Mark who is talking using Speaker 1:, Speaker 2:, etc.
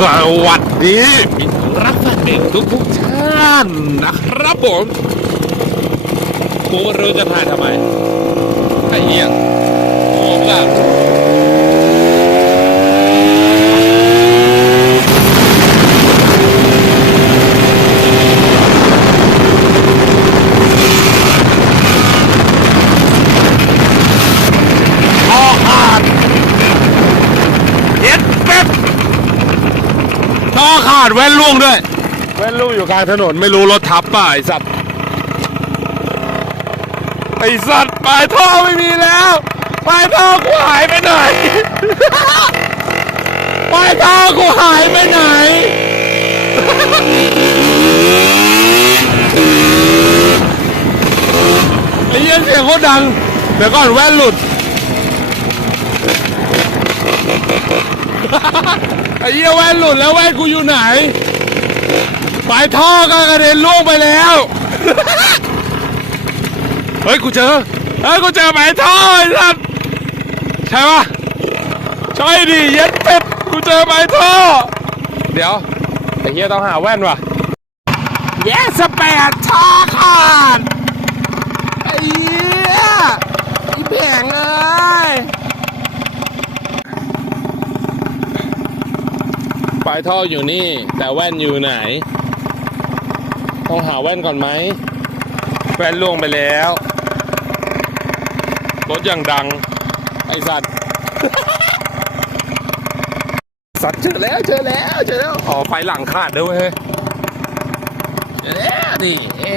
Speaker 1: สวัสดีมิตรรักแฟนเพลงทุกทุกท่านนะครับผมกูมาเรือจะถ่ายทำไมไอ้เหี้ยโอ้ก็
Speaker 2: ออกขาดเย็ดเป็ด ท่อขาดแว่นล่วงด้วย
Speaker 1: แว่นลูกอยู่กลางถนนไม่รู้รถทับป่ะไอสัตว์ไอสัตว์ปลายท่อไม่มีแล้วปลายท่อกูหายไปไหน ปลายท่อกูหายไปไหน ไอ้เหี้ยเสียงโคตรดัง เดี๋ยวก่อนแว่นหลุด ไอ้เหี้ยแว่นหลุดแล้วแว่นกูอยู่ไหนปลายท่อก็กระเด็นล่วงไปแล้ว เฮ้ยกูเจอ เฮ้ยกูเจอปลายท่อไอ้สัสใช่ปะใช่ดิเย็ดเป็ดกูเจอปลายท่อ เดี๋ยวไอ้เหี้ยต้องหาแว่นว่ะเยสแปดท่อขาดไอ้เหี้ยไอ้แผงเอ้ย ปลายท่ออยู่นี่ แต่แว่นอยู่ไหน ต้องหาแว่นก่อนไหม แว่นล่วงไปแล้ว รถอย่างดัง ไอสัตว์ สัตว์เจอแล้วเจอแล้วเจอแล้ว อ๋อไฟหลังขาดด้วยเวยเจอแล้วนี่เอ้